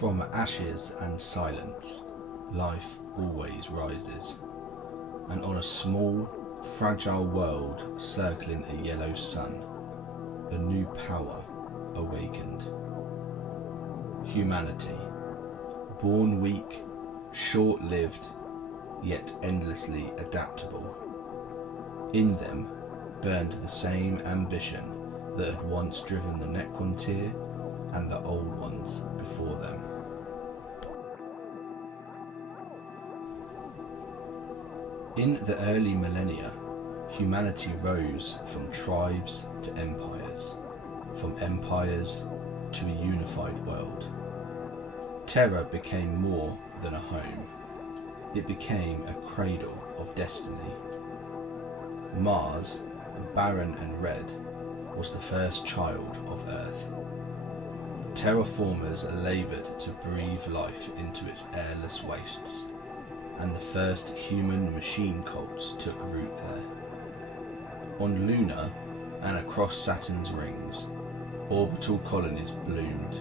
From ashes and silence, life always rises, and on a small, fragile world circling a yellow sun, a new power awakened. Humanity, born weak, short-lived, yet endlessly adaptable. In them burned the same ambition that had once driven the Necrontyr and the Old Ones before them. In the early millennia, humanity rose from tribes to empires, from empires to a unified world. Terra became more than a home. It became a cradle of destiny. Mars, barren and red, was the first child of Earth. Terraformers laboured to breathe life into its airless wastes, and the first human-machine cults took root there. On Luna and across Saturn's rings, orbital colonies bloomed,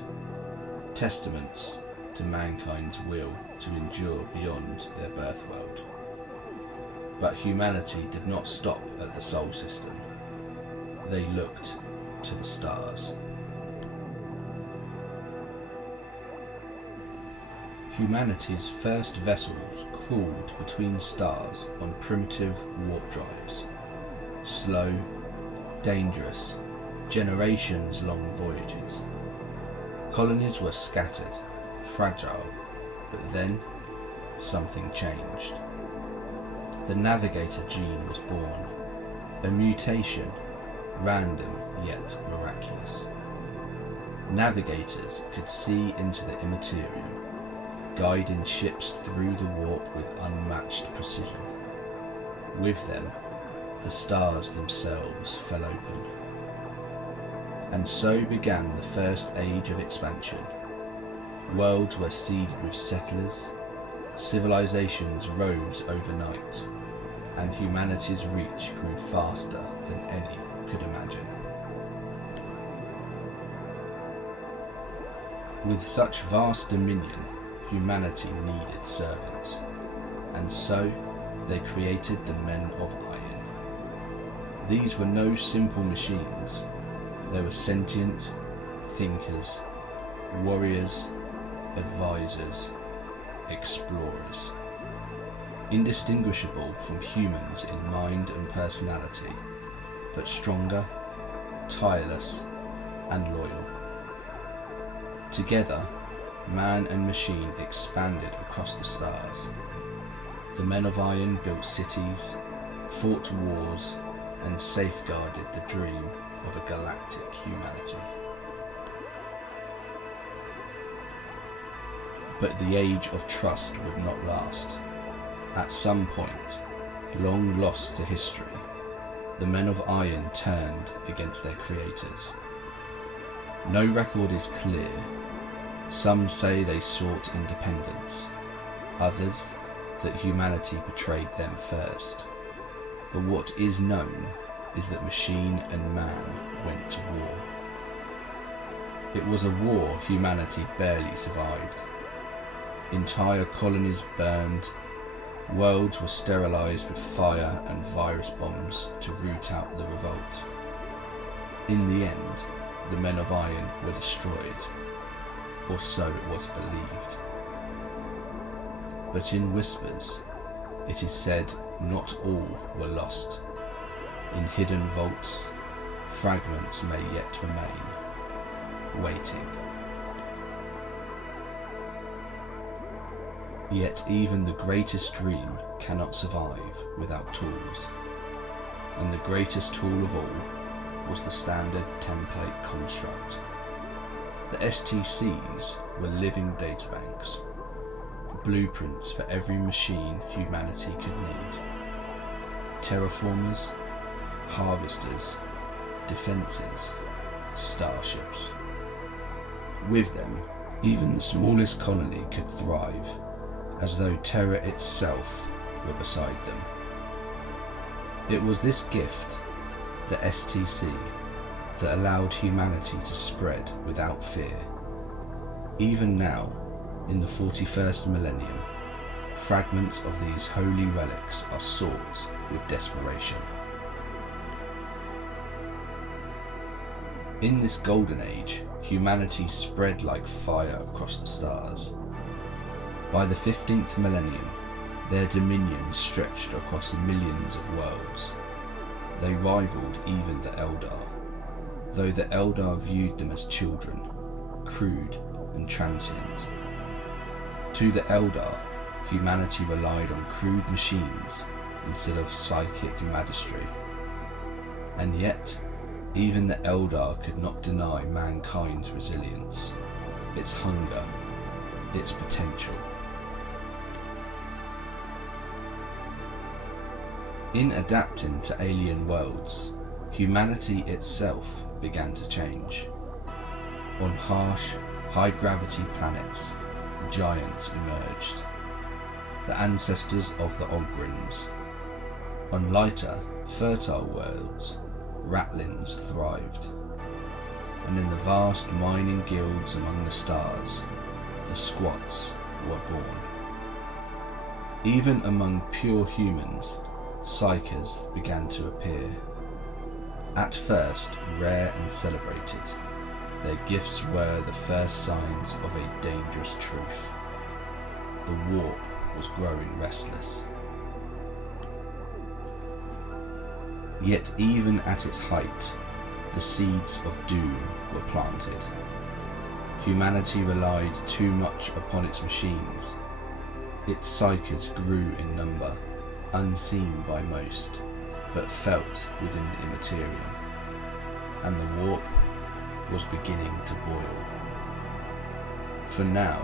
testaments to mankind's will to endure beyond their birth world. But humanity did not stop at the Sol system. They looked to the stars. Humanity's first vessels crawled between stars on primitive warp drives. Slow, dangerous, generations-long voyages. Colonies were scattered, fragile, but then something changed. The Navigator gene was born, a mutation, random yet miraculous. Navigators could see into the immaterium, guiding ships through the warp with unmatched precision. With them, the stars themselves fell open. And so began the first age of expansion. Worlds were seeded with settlers, civilizations rose overnight, and humanity's reach grew faster than any could imagine. With such vast dominion, humanity needed servants, and so they created the Men of Iron. These were no simple machines. They were sentient, thinkers, warriors, advisors, explorers. Indistinguishable from humans in mind and personality, but stronger, tireless, and loyal. Together, man and machine expanded across the stars. The Men of Iron built cities, fought wars, and safeguarded the dream of a galactic humanity. But the age of trust would not last. At some point, long lost to history, the Men of Iron turned against their creators. No record is clear. Some say they sought independence, others that humanity betrayed them first. But what is known is that machine and man went to war. It was a war humanity barely survived. Entire colonies burned, worlds were sterilized with fire and virus bombs to root out the revolt. In the end, the Men of Iron were destroyed, or so it was believed. But in whispers, it is said not all were lost. In hidden vaults, fragments may yet remain, waiting. Yet even the greatest dream cannot survive without tools, and the greatest tool of all was the standard template construct. The STCs were living databanks, blueprints for every machine humanity could need. Terraformers, harvesters, defences, starships. With them, even the smallest colony could thrive, as though Terra itself were beside them. It was this gift, the STC, that allowed humanity to spread without fear. Even now, In the 41st millennium, fragments of these holy relics are sought with desperation. In this golden age, humanity spread like fire across the stars. By the 15th millennium, their dominion stretched across millions of worlds. They rivaled even the Eldar, though the Eldar viewed them as children, crude and transient. To the Eldar, humanity relied on crude machines instead of psychic mastery. And yet, even the Eldar could not deny mankind's resilience, its hunger, its potential. In adapting to alien worlds, humanity itself began to change. On harsh, high-gravity planets, giants emerged, the ancestors of the Ogryns. On lighter, fertile worlds, ratlins thrived, and in the vast mining guilds among the stars, the squats were born. Even among pure humans, Psykers began to appear. At first rare and celebrated, their gifts were the first signs of a dangerous truth. The warp was growing restless. Yet even at its height, the seeds of doom were planted. Humanity relied too much upon its machines. Its Psykers grew in number, unseen by most, but felt within the immaterium, and the warp was beginning to boil. For now,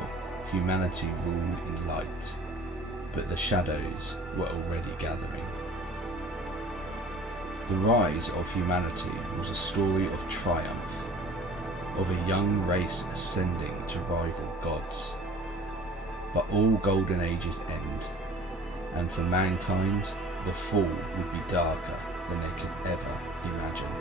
humanity ruled in light, but the shadows were already gathering. The rise of humanity was a story of triumph, of a young race ascending to rival gods. But all golden ages end, and for mankind, the fall would be darker than they could ever imagine.